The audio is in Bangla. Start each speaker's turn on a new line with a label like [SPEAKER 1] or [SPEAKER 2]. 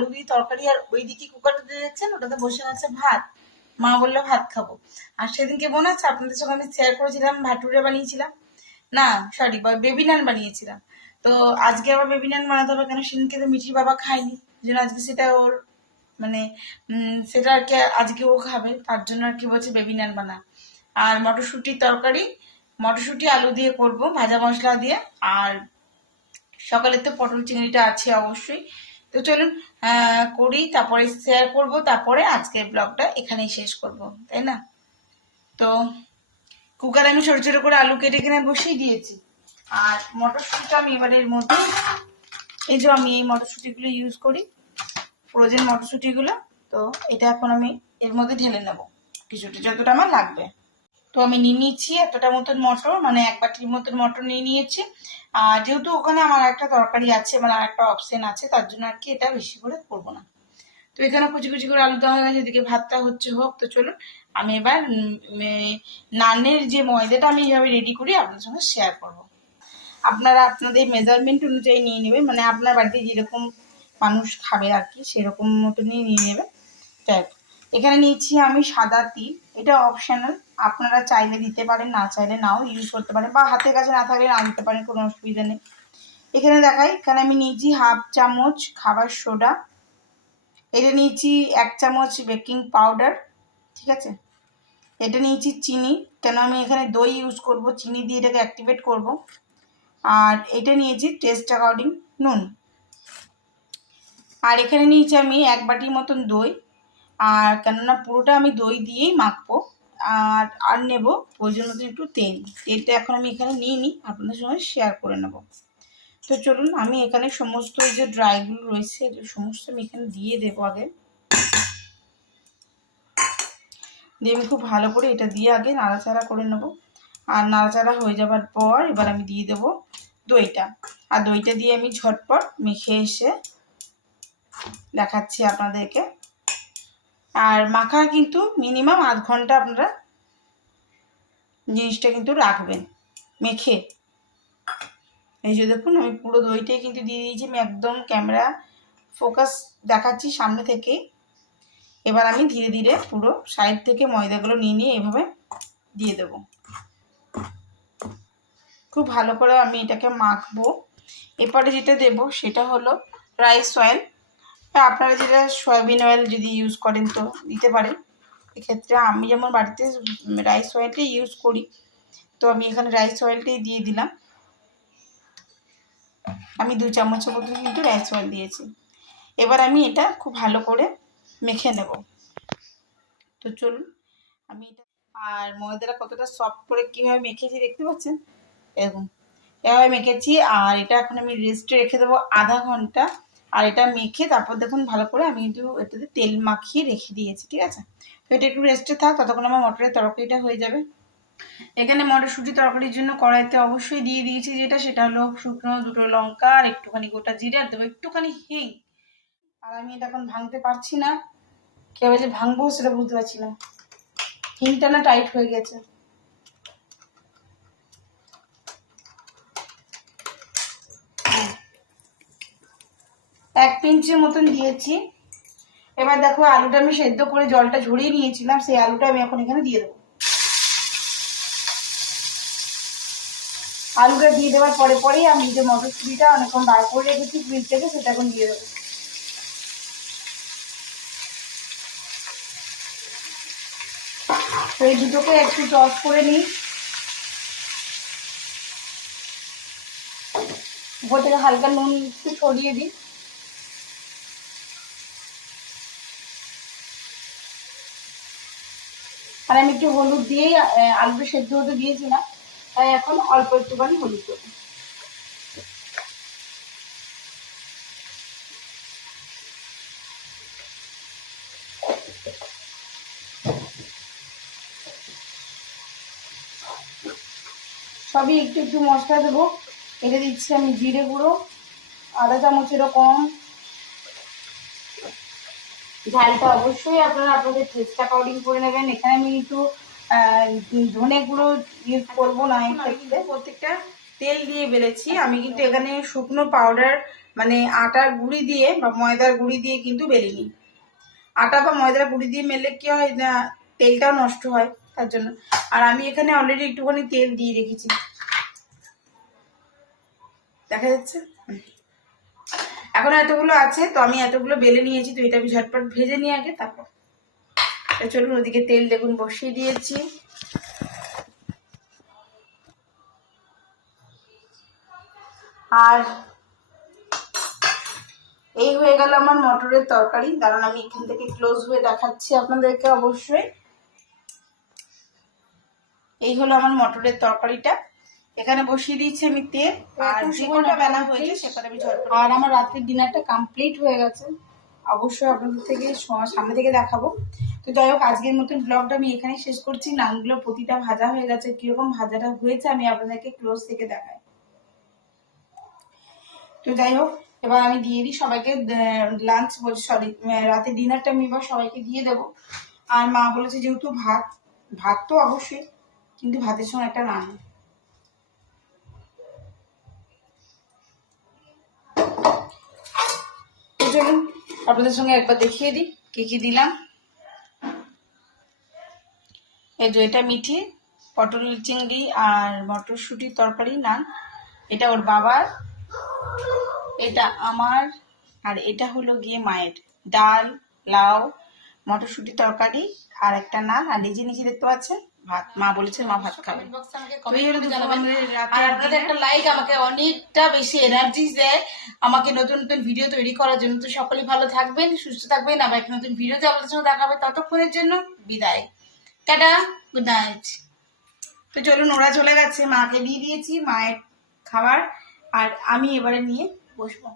[SPEAKER 1] আলু দিয়ে তরকারি আর ওই ওইদিকে কুকারটাতে দেখছেন ওটাতে বসে আছে ভাত। মা বলল, ভাত খাব। আর সেদিনকে মনে আছে, আপনাদের সঙ্গে আমি শেয়ার করেছিলাম, ভাটুরে বানিয়েছিলাম। না সরি বেবি নান বানিয়েছিলাম। তো আজকে আবার বেবি নান বানাতে হবে, কেন সেদিনকে তো মিঠির বাবা খায়নি। জন্য আজকে সেটা ওর মানে সেটা আর কি আজকে ও খাবে, তার জন্য আর কি বলছে বেবি নান বানা। আর মটরশুঁটির তরকারি, মটরশুঁটি, আলু দিয়ে করব, ভাজা মশলা দিয়ে। আর সকালে তো পটল চিংড়িটা আছে অবশ্যই। তো চলুন করি, তারপরে শেয়ার করব, তারপরে আজকের ব্লগটা এখানেই শেষ করব, তাই না? তো কুকারে আমি ছোট ছোট করে আলু কেটে কিনে বসিয়ে দিয়েছি। আর মটরশুঁটিটা আমি এবার এর মধ্যে, এই যে আমি এই মটরশুঁটিগুলো ইউজ করি ফ্রোজেন মটরশুঁটিগুলো, তো এটা এখন আমি এর মধ্যে ঢেলে নেব। কিছুটা, যতটা আমার লাগবে। তো আমি নিয়ে নিচ্ছি এতটা মতন মটর মানে এক বাটির মতন মটর নিয়ে নিয়েছি। আর যেহেতু ওখানে আমার একটা তরকারি আছে মানে আর একটা অপশন আছে, তার জন্য আর কি এটা বেশি করে করব না। তো এখানে কুচি কুচি করে আলু দেওয়া হয়ে গেছে, এদিকে ভাতটা হচ্ছে হোক। তো চলুন, আমি এবার নানের যে ময়দাটা আমি এইভাবে রেডি করি, আপনাদের সঙ্গে শেয়ার করব। আপনারা আপনাদের মেজারমেন্ট অনুযায়ী নিয়ে নেবেন মানে আপনার বাড়িতে যেরকম মানুষ খাবে আর কি, সেরকম মতনই নিয়ে নেবেন। দেখ, এখানে নিচ্ছি আমি সাদা তিল, এটা অপশনাল আপনারা চাইলে দিতে পারেন, না চাইলে নাও ইউজ করতে পারেন বা হাতের কাছে না থাকলে না দিতে পারেন, কোনো অসুবিধা নেই। এখানে দেখাই, এখানে আমি নিয়েছি হাফ চামচ খাবার সোডা, এটা নিয়েছি এক চামচ বেকিং পাউডার, ঠিক আছে? এটা নিয়েছি চিনি, কেন আমি এখানে দই ইউজ করব, চিনি দিয়ে এটাকে অ্যাক্টিভেট করব। আর এটা নিয়েছি টেস্ট অ্যাকর্ডিং নুন। আর এখানে নিয়েছি আমি এক বাটির মতন দই, আর কেননা পুরোটা আমি দই দিয়েই মাখবো। আর আর নেব। প্রয়োজন মতো একটু তেল। তেলটা এখন আমি এখানে নিয়ে নিই। আপনাদের সঙ্গে শেয়ার করে নেব। তো চলুন, আমি এখানে সমস্ত যে ড্রাইগুলো রয়েছে সমস্ত আমি এখানে দিয়ে দেবো আগে। দিয়ে আমি খুব ভালো করে এটা দিয়ে আগে নাড়াচাড়া করে নেব। আর নাড়াচাড়া হয়ে যাবার পর এবার আমি দিয়ে দেবো দইটা। আর দইটা দিয়ে আমি ঝটপট মেখে এসে দেখাচ্ছি আপনাদেরকে। আর মাখা কিন্তু মিনিমাম আধ ঘণ্টা আপনারা জিনিসটা কিন্তু রাখবেন, মেখে। এই যে দেখুন, আমি পুরো দইটাই কিন্তু দিয়ে দিয়েছি, আমি একদম ক্যামেরা ফোকাস দেখাচ্ছি সামনে থেকে। এবার আমি ধীরে ধীরে পুরো সাইড থেকে ময়দাগুলো নিয়ে নিয়ে এভাবে দিয়ে দেবো। খুব ভালো করে আমি এটাকে মাখবো। এরপরে যেটা দেব সেটা হলো রাইস অয়েল আপনারা যেটা সয়াবিন অয়েল যদি ইউজ করেন তো দিতে পারেন। এক্ষেত্রে আমি যেমন বাড়িতে রাইস অয়েলটাই ইউজ করি, তো আমি এখানে রাইস অয়েলটাই দিয়ে দিলাম। আমি দু চামচের মতো কিন্তু রাইস অয়েল দিয়েছি। এবার আমি এটা খুব ভালো করে মেখে নেব। তো চলুন, আমি এটা আর ময়দাটা কতটা সফট করে কীভাবে মেখেছি দেখতে পাচ্ছেন? এরকম। এভাবে মেখেছি, আর এটা এখন আমি রেস্টে রেখে দেবো আধা ঘণ্টা। আর এটা মেখে তারপর দেখুন ভালো করে আমি কিন্তু এটাতে তেল মাখিয়ে রেখে দিয়েছি, ঠিক আছে? তো এটা একটু রেস্টে থাক, ততক্ষণ আমার মটরের তরকারিটা হয়ে যাবে। এখানে মটরশুঁটি তরকারির জন্য কড়াইতে অবশ্যই দিয়ে দিয়েছি যেটা, সেটা হলো শুকনো দুটো লঙ্কা আর একটুখানি গোটা জিরে আর দেবো একটুখানি হিং। আর আমি এটা এখন ভাঙতে পারছি না। কীভাবে যে ভাঙবো সেটা বুঝতে পারছি না। হিংটা না টাইট হয়ে গেছে। এক পিঞ্চের মতন দিয়েছি। এবার দেখো আলুটা আমি সেদ্ধ করে জলটা ঝরিয়ে নিয়েছিলাম, সেই আলুটা আমি এখন এখানে দিয়ে দেবো। আলুটা দিয়ে দেওয়ার পরে পরেই আমি যে মটরশুঁটিটা অনেকক্ষণ বার করে রেখেছি ফ্রিজ থেকে, সেটা এখন দিয়ে দেবো। তো এই দুটোকে একটু টস করে নিই। উপর থেকে হালকা নুন একটু ছড়িয়ে দিই। আর আমি একটু হলুদ দিয়েই আলুটা সেদ্ধ হতে দিয়েছিলাম। তাই এখন অল্প একটুখানি হলুদ দেবো। সবই একটু একটু মশলা দেবো। এটা দিচ্ছি আমি জিরে গুঁড়ো আধা চামচেরও কম। ঝালটা অবশ্যই আপনারা আপনাদের টেস্ট অ্যাকর্ডিং করে নেবেন। এখানে আমি একটু ধনে গুঁড়ো ইউজ করব না ক্ষেত্রে। প্রত্যেকটা তেল দিয়ে বেড়েছি আমি কিন্তু এখানে শুকনো পাউডার মানে আটার গুঁড়ি দিয়ে বা ময়দার গুঁড়ি দিয়ে কিন্তু বেলিনি। আটা বা ময়দার গুঁড়ি দিয়ে মেললে কি হয় না, তেলটাও নষ্ট হয় তার জন্য। আর আমি এখানে অলরেডি একটুখানি তেল দিয়ে রেখেছি। দেখা যাচ্ছে। এখন এতগুলো আছে, তো আমি এতগুলো বেলে নিয়েছি, তো এটা আমি ঝটপট ভেজে নিয়ে আগে, তারপর। চলুন ওদিকে তেল দেখুন, বসিয়ে দিয়েছি। আর এই হয়ে গেল আমার মটরের তরকারি। দাঁড়ান, আমি এখান থেকে ক্লোজ হয়ে দেখাচ্ছি আপনাদেরকে অবশ্যই। এই হলো আমার মটরের তরকারিটা। এখানে বসিয়ে দিয়েছি আমি তেল। আর
[SPEAKER 2] এখন সময়
[SPEAKER 1] বেলা। হয়েছে সেখানে আমি ঝটপট আর আমার রাত্রির ডিনারটা কমপ্লিট হয়ে গেছে। অবশ্যই আপনাদের থেকে সামনে থেকে দেখাবো। তো যাই হোক আজকের মতন ব্লগটা আমি এখানেই শেষ করছি। নানগুলো প্রতিটা ভাজা হয়ে গেছে। কীরকম ভাজাটা হয়েছে আমি আপনাদেরকে ক্লোজ থেকে দেখাই। তো যাই হোক এবার আমি দিয়ে দিই সবাইকে লাঞ্চ বলছি সরি রাতে ডিনারটা আমি এবার সবাইকে দিয়ে দেবো। আর মা বলেছে যেহেতু ভাত ভাত তো অবশ্যই কিন্তু ভাতের সঙ্গে একটা নান চলুন, আপনাদের সঙ্গে একবার দেখিয়ে দিই কি কি দিলাম। এই যে এটা মিঠি, পটল চিংড়ি আর মটরশুঁটির তরকারি, নান। এটা ওর বাবার, এটা আমার, আর এটা হলো গিয়ে মায়ের। ডাল, লাউ, মটরশুঁটি তরকারি আর একটা নান। আর যে নিচে দেখতে পাচ্ছেন ভাত মা বলেছে মা ভাত খাবে।
[SPEAKER 2] আর আপনাদের একটা লাইক আমাকে অনেকটা বেশি এনার্জি দেয় আমাকে নতুন নতুন ভিডিও তৈরি করার জন্য। তো সকলেই ভালো থাকবেন সুস্থ থাকবেন। আবার একটা নতুন ভিডিওতে আপনাদের সঙ্গে দেখাবে ততক্ষণের জন্য বিদায়। টাটা গুড নাইট
[SPEAKER 1] তো চলুন ওরা চলে গেছে। মাকে দিয়ে দিয়েছি মায়ের খাবার। আর আমি এবারে নিয়ে বসবো।